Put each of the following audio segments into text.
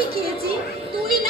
শিখিয়েছি। তুই না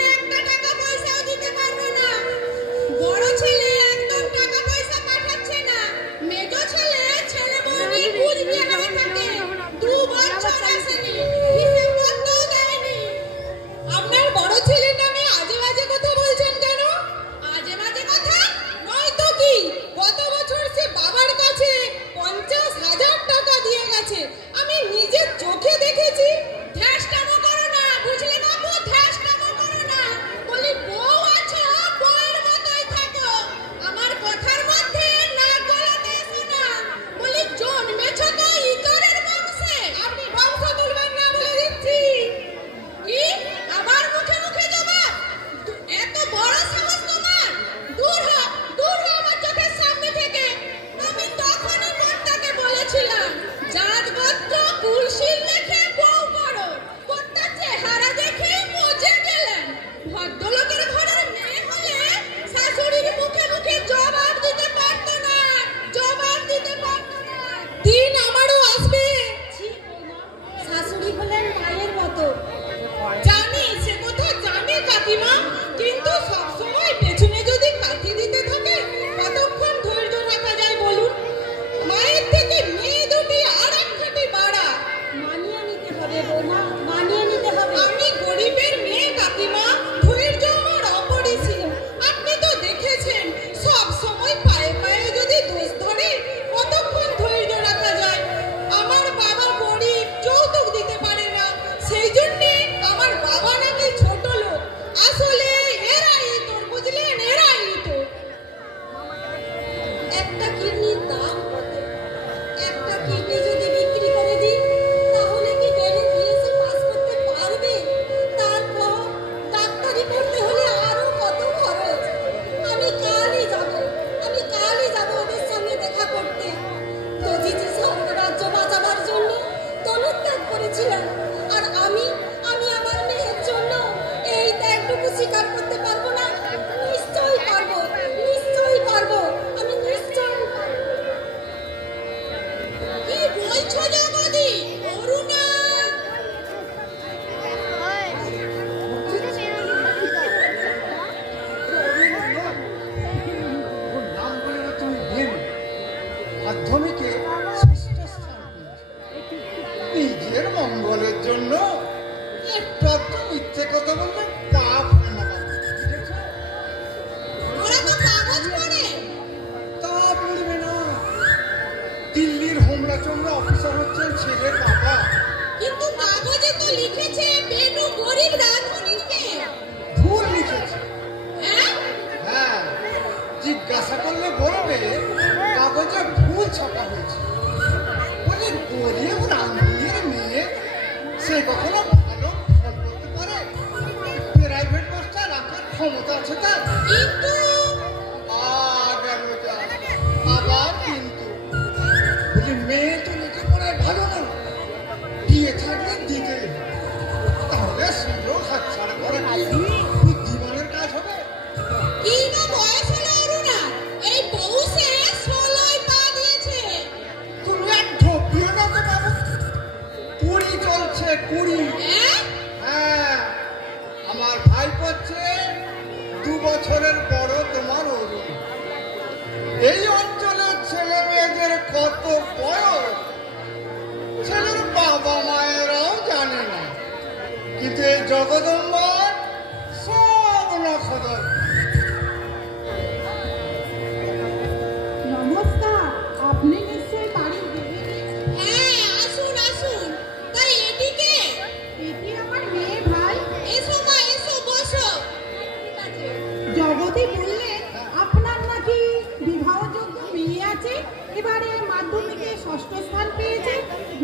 你竟然碰到车站一对 দু বছরের বড় তোমার অরুণ এই অঞ্চলের ছেলে মেয়েদের কত বয়স? ছেলের বাবা মায়েরাও জানে না। কিন্তু এই জগদম ষষ্ঠ স্থান পেয়েছে।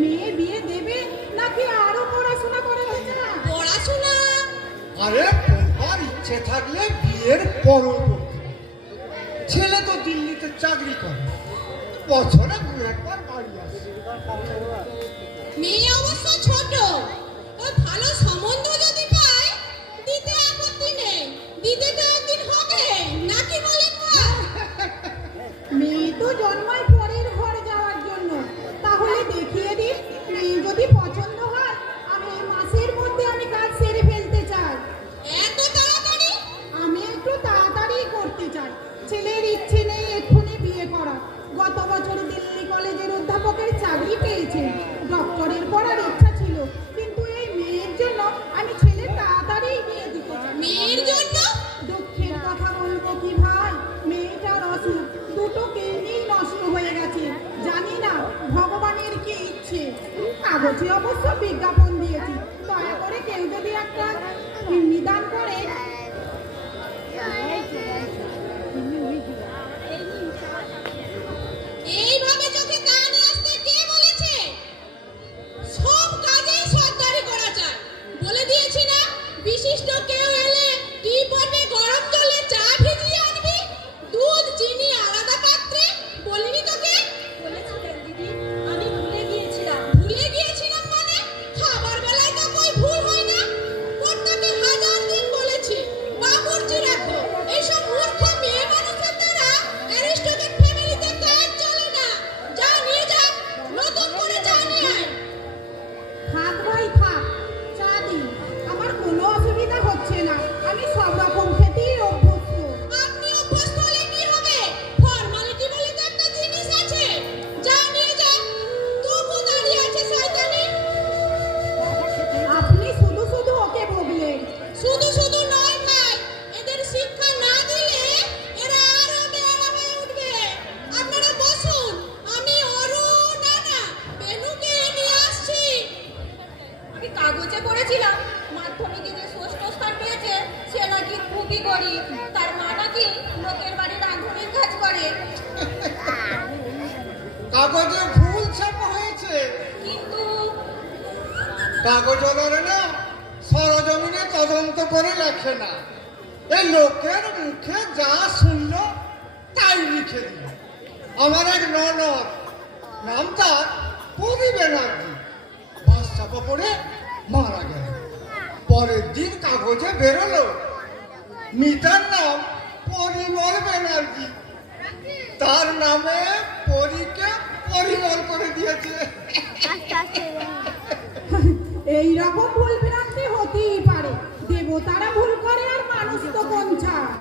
মেয়ে বিয়ে দেবে নাকি আরও পড়াশোনা করাতে চান পড়াশোনা? আরে পড়বার ইচ্ছে থাকলে বিয়ের পরও ছেলে তো দিল্লিতে চাকরি করে। বছরে দু একবার বাড়ি আসে। মেয়ে অবশ্য ছোট। ওই ভালো সম্বন্ধ যদি পায় দিতে আপত্তি নেই। দিতে তো একদিন হবে। নাকি বলেন পেয়েছে। ডক্টরের পড়ার ইচ্ছা ছিল কিন্তু এই মেয়ের জন্য আমি ছেলে তাড়াতাড়ি বিয়ে দিতে মেয়ের জন্য? দুঃখের কথা বলব কি ভাই? মেয়েটার অসুখ দুটো কিডনি নষ্ট হয়ে গেছে। জানি না ভগবানের কি ইচ্ছে। কাগজে অবশ্য বিজ্ঞাপন দিয়েছি। দয়া করে কেউ যদি একটা নিদান করে। আমি সব রকম খুবই গরিব তার মা নাকি লোকের বাড়ির রাঁধুনির কাজ করে। কাগজে ভুল ছাপা হয়েছে। কিন্তু কাগজ ধরে না সরজমিনে তদন্ত করে লেখে না। এই লোকের মুখে যা শুনল তাই লিখে দিল। আমার এক ননদ নাম তার পরি ব্যানার্জি। বাস চাপা পড়ে মারা গেল পরের দিন কাগজে বেরোলো। মিতার নাম পরিমল ব্যানার্জি। তার নামে পরীকে পরিমল করে দিয়েছে। এই রকম ভুল ভ্রান্তি হতেই পারে। দেবতারা ভুল করে আর মানুষ তো কোন ছাড়